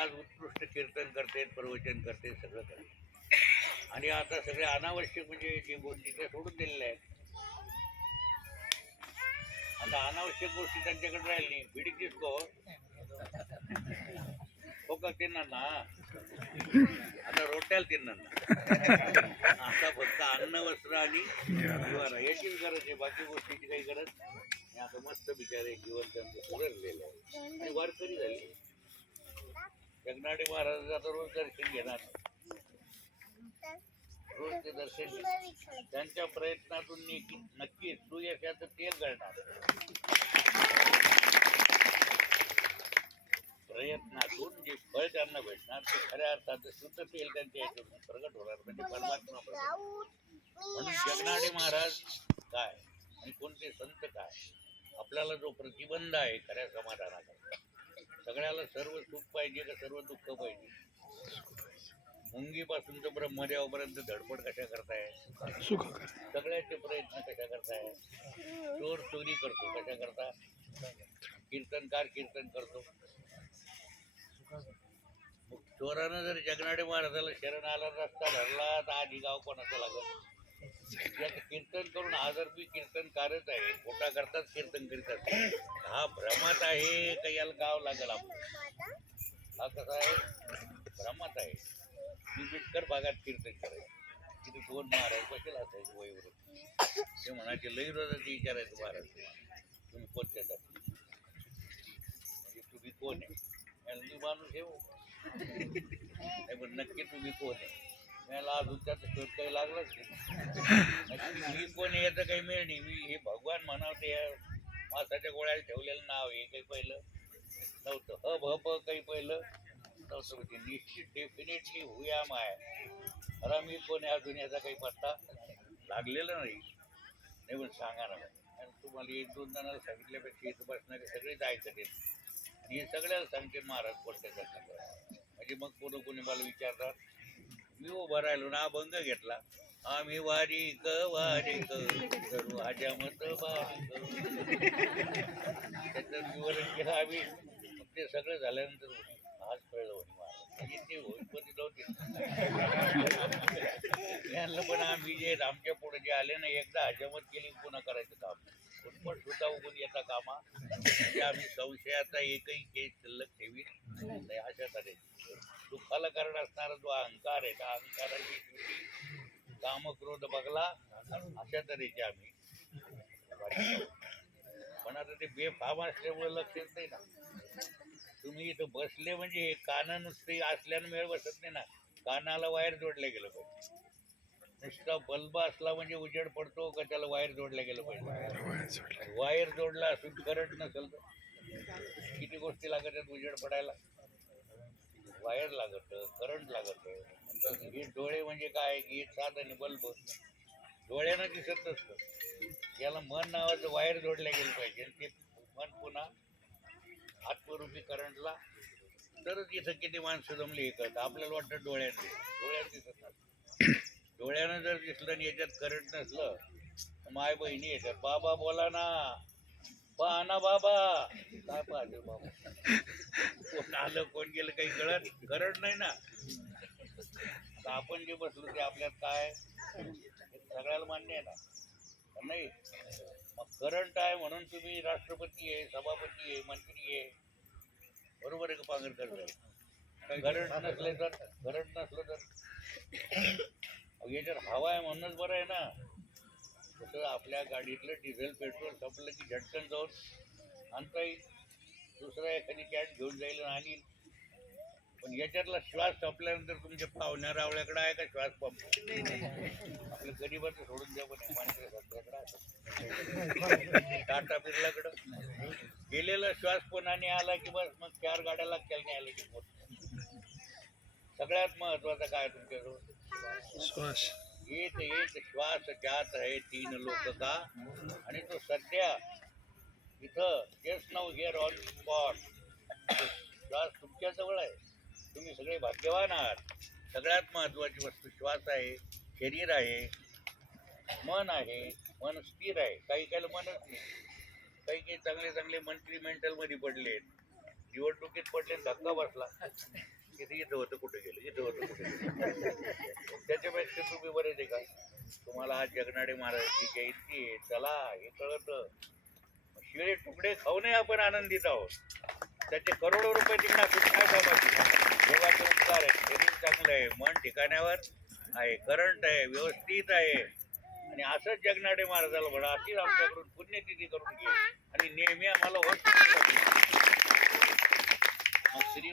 आज उत्कृष्ट कीर्तन करते प्रवचन करते सगळं करते. आणि आता सगळे अनावश्यक म्हणजे जे गोष्टी त्या सोडून दिलेल्या आहेत. आता अनावश्यक गोष्टी त्यांच्याकडे राहिली नाही. बिडी दिसतो. हो का तिन्ना ना आता रोट्याला तिन्ना ना आता फक्त अन्न वस्त्र आणि निवारा याचीच गरज आहे. बाकी गोष्टीची काही गरज नाही. आता मस्त बिचारे जीवन त्यांचं सुधारलेलं आहे. आणि वारकरी झाली. जगनाडे महाराज आता रोज दर्शन घेणार. रोज ते दर्शन घेणार. त्यांच्या प्रयत्नातून नेकी- नक्कीच सुयशाचं तेल गळणार प्रयत्नातून जे फळ त्यांना भेटणार ते खऱ्या अर्थात शुद्ध तेल त्यांच्या याच्यातून प्रगट होणार. म्हणजे परमात्मा म्हणून जगनाडे महाराज काय आणि कोणते संत काय? आपल्याला जो प्रतिबंध आहे खऱ्या समाधानाचा सगळ्याला सर्व सुख पाहिजे का सर्व दुःख पाहिजे? मुंगीपासून तर ब्रह्मदेवापर्यंत धडपड कशा करताय? सगळ्याचे प्रयत्न कशा करताय? चोर चोरी करतो कशा करता? कीर्तनकार कीर्तन करतो. चोरानं जर जगनाडे महाराजाला शरण आला रस्ता धरला तर आधी गाव कोणाचं लागत याचं कीर्तन करून आदरपी कीर्तनकारच आहे. पोटा करताच कीर्तन करीत असतात हा भ्रमात आहे का याला गाव लागल आपण हा कसा आहे? भ्रमात आहे. बिटकर भागात कीर्तन करायचं. तिथे दोन महाराज बसेल असायचे वयवृत्त ते म्हणायचे लई रोजाचे विचारायचं महाराज तुम्ही कोणत्या जाती म्हणजे तुम्ही कोण आहे? मी माणूस आहे हो. नाही पण नक्की तुम्ही कोण आहे? मला अजून त्याचं शोध काही लागलाच नाही. मी कोण याचं काही मिळ नाही. मी हे भगवान म्हणावं ते या मासाच्या गोळ्याला ठेवलेलं नाव हे काही पहिलं नव्हतं. ह भ प काही पहिलं. नव्हतं म्हणजे निश्चित डेफिनेटली होऊया माय. खरा मी कोण आहे अजून याचा काही पत्ता लागलेला नाही. नाही पण सांगा ना आणि तुम्हाला एक दोन जणांना सांगितल्यापेक्षा इथं बसणारे सगळे जायचं ते. हे सगळ्याला सांगते महाराज कोणत्या म्हणजे मग कोणी कोणी मला विचारतात मी उभा राहिलो ना अभंग घेतला. आम्ही वारीक वारीक सर्व हजामत बारीक त्याचं विवरण केलं आम्ही. ते सगळं झाल्यानंतर आज कळलं म्हणे पण आम्ही जे आमच्या पुढे जे आले ना एकदा हजामत केली पुन्हा करायचं काम पण सुद्धा उगून येता कामा. म्हणजे आम्ही संशयाचा एकही केस शिल्लक ठेवी नाही अशा तऱ्हेची. दुःखाला कारण असणारा जो अहंकार आहे त्या अहंकाराची शेवटी काम क्रोध बघला अशा तऱ्हेचे आम्ही पण आता ते बेफाम असल्यामुळे लक्ष येत नाही ना. तुम्ही इथं बसले म्हणजे हे कानं नुसते असल्यानं मेळ बसत नाही ना. कानाला वायर जोडल्या गेलं पाहिजे. नुसता बल्ब असला म्हणजे उजेड पडतो का त्याला वायर जोडल्या गेलं पाहिजे? वायर जोडला. असून करंट नसेल तर. किती गोष्टी लागत आहेत उजेड पडायला. वायर लागत करंट लागत. हे डोळे म्हणजे काय? की एक साधन बल्ब. डोळ्यानं दिसत नसतं. याला मन नावाचं वायर जोडल्या गेलं पाहिजे. ते मन पुन्हा आत्मरूपी करंटला तरच इथं किती माणसं जमली हे कळतं. आपल्याला वाटतं डोळ्यांनी डोळ्यात दिसत नसतं. डोळ्यानं जर दिसलं आणि याच्यात करंट नसलं तर माय बहिणी येतात बाबा बोला ना. पहा ना बाबा. काय पाहते बाबा? कोण आलं कोण गेलं काही कळत गरज नाही ना. आता आपण जे बसलो ते आपल्यात काय? सगळ्याला मान्य आहे ना. नाही. मग करंट आहे म्हणून तुम्ही राष्ट्रपती आहे सभापती आहे मंत्री आहे. बरोबर आहे का पांगरकर करंट नसले तर करंट नसलं तर. हे याच्यात हवा आहे म्हणूनच बरं आहे ना. तसं आपल्या गाडीतलं डिझेल पेट्रोल संपलं की झटकन जाऊन आणता येईल दुसरा एखादी कॅट घेऊन जाईल आणि पण याच्यातला श्वास संपल्यानंतर तुमच्या पाहुण्या रावळ्याकडे आहे का श्वास पंप? आपलं गरीबाचं सोडून द्या पण माणसाकडे टाटा बिर्लाकडं. गेलेला श्वास पुन्हाने आला की बस मग चार गाड्या लागतील नाही आल्या की सगळ्यात महत्वाचं काय तुमच्याजवळ? श्वास. एक एक श्वास जात आहे तीन लोक का? आणि तो सध्या इथं just now here on spot श्वास तुमच्या जवळ आहे. तुम्ही सगळे भाग्यवान आहात. सगळ्यात महत्त्वाची वस्तू श्वास आहे शरीर आहे मन आहे मन स्थिर आहे. काही काही मनच नाही. काही काही चांगले चांगले मंत्री मेंटलमध्ये पडलेत. निवडणुकीत पडले धक्का बसला. किती इथं होतं कुठे गेलं इथं होतं कुठे गेलं. त्याच्यापेक्षा तुम्ही बरेच आहे का? तुम्हाला आज जगनाडे महाराजांची जयंती आहे चला हे कळत. शिळे तुकडे खाऊनही आपण आनंदित आहोत. त्याचे करोडो रुपये तिकडे आपण काय कामाचे? देवाचे उपकार आहे शरीर चांगलं आहे मन ठिकाण्यावर आहे करंट आहे व्यवस्थित आहे. आणि असंच जगनाडे महाराजाला म्हणा अशीच आमच्याकडून पुण्यतिथी करून घे. आणि नेहमी आम्हाला होत श्री